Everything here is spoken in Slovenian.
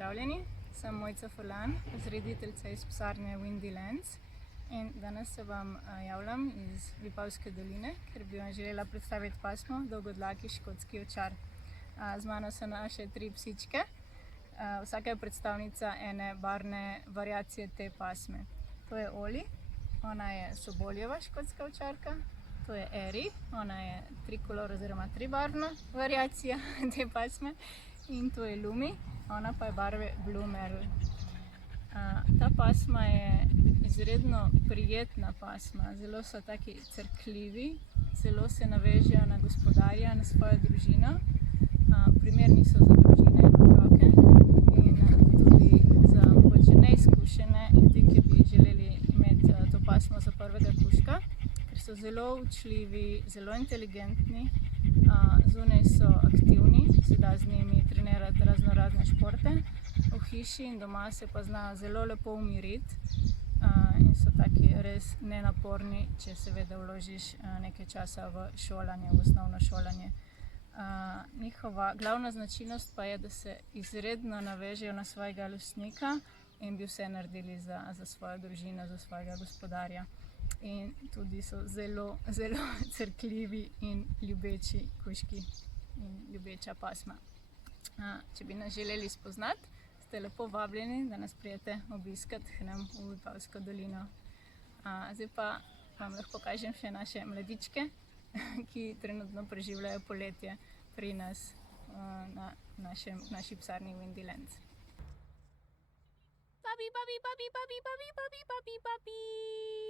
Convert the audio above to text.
Pozdravljeni, sem Mojca Furlan, vzrediteljica iz psarne Windy Lands in danes se vam javljam iz Vipavske doline, ker bi vam želela predstaviti pasmo dolgodlaki škotski ovčar. Z mano so naše 3 psičke, vsaka je predstavnica ene barvne variacije te pasme. To je Oli, ona je soboljeva škotska ovčarka, to je Eri, ona je trikolor oziroma tribarvna variacija te pasme, in to je Lumi, ona pa je barve Blue Merle. Ta pasma je izredno prijetna pasma, zelo so taki crkljivi, zelo se navežejo na gospodarja, na svojo družino. Primerni so za družine in otroke in tudi za mogoče neizkušene ljudi, ki bi želeli imeti to pasmo za prvega kužka, ker so zelo učljivi, zelo inteligentni, zunaj so aktivni, se da z njimi trenirati razne športe, v hiši in doma se pa znajo zelo lepo umiriti in so taki res nenaporni, če seveda vložiš nekaj časa v šolanje, v osnovno šolanje. Njihova glavna značilnost pa je, da se izredno navežejo na svojega lastnika in bi vse naredili za svojo družino, za svojega gospodarja. In tudi so zelo crkljivi in ljubeči kužki in ljubeča pasma. Če bi nas želeli spoznati, ste lepo vabljeni, da nas pridete obiskati k nam v Vipavsko dolino. Zdaj pa vam lahko pokažem še naše mladičke, ki trenutno preživljajo poletje pri nas na naši psarni Windy Lands. Papi, papi, papi, papi, papi, papi, papi, papi.